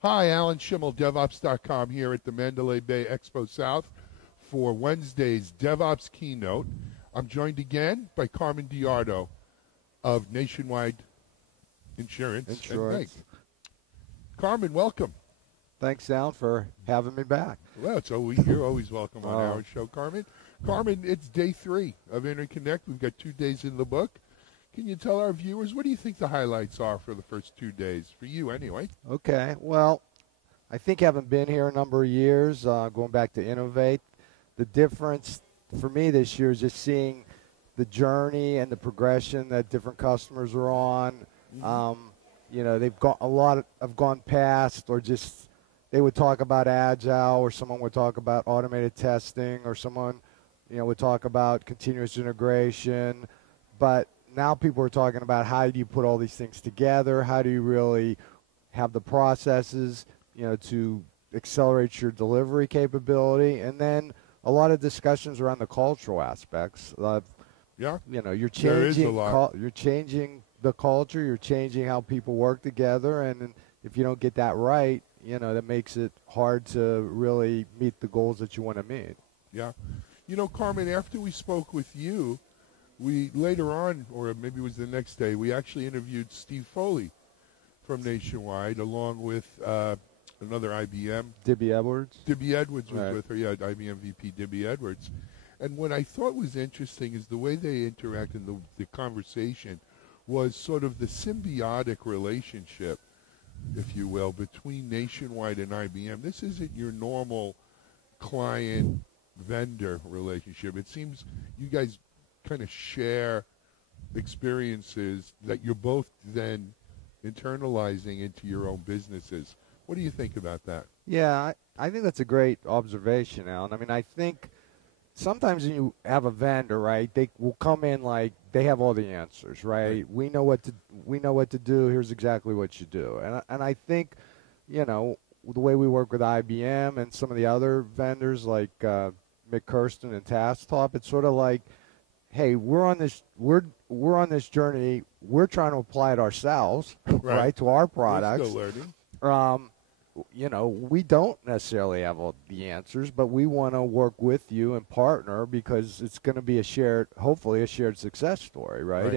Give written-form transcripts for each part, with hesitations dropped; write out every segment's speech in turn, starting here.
Hi, Alan Shimel, DevOps.com here at the Mandalay Bay Expo South for Wednesday's DevOps keynote. I'm joined again by Carmen DeArdo of Nationwide Insurance. And Meg. Carmen, welcome. Thanks, Alan, for having me back. Well, you're always welcome on our show, Carmen. Carmen, it's day 3 of InterConnect. We've got 2 days in the book. Can you tell our viewers, what do you think the highlights are for the first 2 days? For you, anyway. Okay. Well, I think having been here a number of years, going back to Innovate, the difference for me this year is just seeing the journey and the progression that different customers are on. Mm-hmm. They've got have gone past, or just they would talk about Agile, or someone would talk about automated testing, or someone, would talk about continuous integration, but now people are talking about how do you put all these things together? How do you really have the processes, to accelerate your delivery capability? And then a lot of discussions around the cultural aspects. You're changing. You're changing the culture. You're changing how people work together. And if you don't get that right, that makes it hard to really meet the goals that you want to meet. Yeah. Carmen, after we spoke with you, we later on, or maybe it was the next day, we actually interviewed Steve Foley from Nationwide, along with another IBM. Dibby Edwards? Dibby Edwards was with her, IBM VP Dibby Edwards. And what I thought was interesting is the way they interacted, the conversation was sort of the symbiotic relationship, if you will, between Nationwide and IBM. This isn't your normal client-vendor relationship. It seems you guys kind of share experiences that you're both then internalizing into your own businesses. What do you think about that? Yeah, I think that's a great observation, Alan. I mean, I think sometimes when you have a vendor, right, they will come in like they have all the answers, right? We know what to do. Here's exactly what you do. And I think, the way we work with IBM and some of the other vendors like McKirsten and TaskTop, it's sort of like, hey, we're on this journey. We're trying to apply it ourselves, right, to our products. We're still learning. We don't necessarily have all the answers, but we want to work with you and partner because it's going to be hopefully a shared success story, right?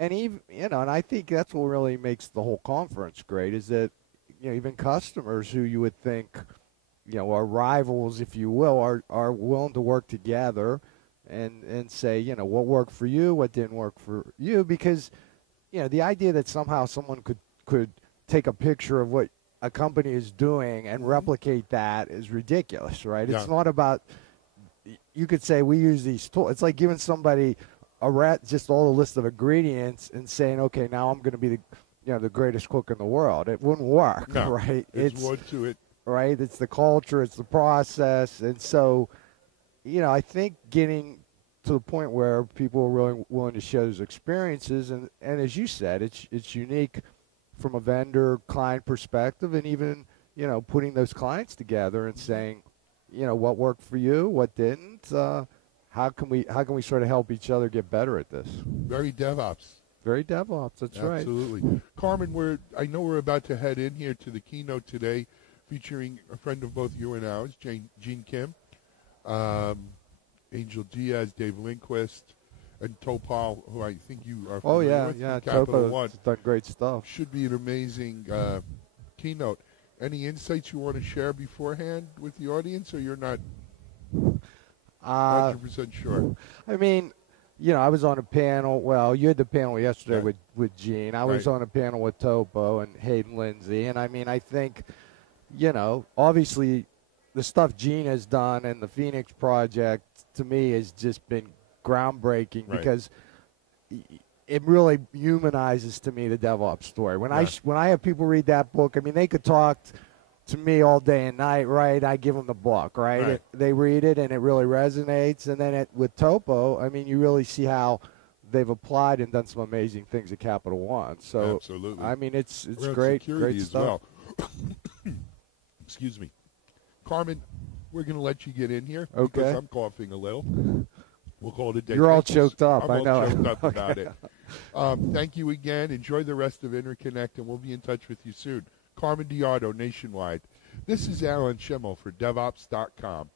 And even, and I think that's what really makes the whole conference great is that, even customers who you would think, are rivals, if you will, are willing to work together and say, what worked for you, what didn't work for you, because, the idea that somehow someone could take a picture of what a company is doing and replicate that is ridiculous, right? Yeah. It's not about, you could say we use these tools. It's like giving somebody just all the list of ingredients and saying, okay, now I'm going to be the greatest cook in the world. It wouldn't work, right? It's more to it. Right? It's the culture, it's the process. And so, I think getting to the point where people are really willing to share those experiences, and as you said, it's unique from a vendor-client perspective, and even, putting those clients together and saying, what worked for you, what didn't, how can we sort of help each other get better at this? Very DevOps. Very DevOps, that's right. Absolutely. Carmen, I know we're about to head in here to the keynote today, featuring a friend of both you and ours, Gene Kim, Angel Diaz, Dave Lindquist, and Topal, who I think you are familiar with. Yeah, Topal's done great stuff. Should be an amazing keynote. Any insights you want to share beforehand with the audience, or you're not 100% sure? I mean, I was on a panel. Well, you had the panel yesterday with Gene. I was on a panel with Topo and Hayden Lindsay. And, I mean, I think, obviously the stuff Gene has done and the Phoenix Project, to me, has just been groundbreaking because it really humanizes to me the DevOps story. When I have people read that book, I mean, they could talk to me all day and night, right? I give them the book, right? They read it, and it really resonates. And then with Topo, I mean, you really see how they've applied and done some amazing things at Capital One. So, absolutely. I mean, it's great stuff. Well. Excuse me. Carmen, we're going to let you get in here because I'm coughing a little. We'll call it a day. You're all choked up. I'm all choked up about it. Thank you again. Enjoy the rest of InterConnect, and we'll be in touch with you soon. Carmen DeArdo nationwide. This is Alan Shimel for DevOps.com.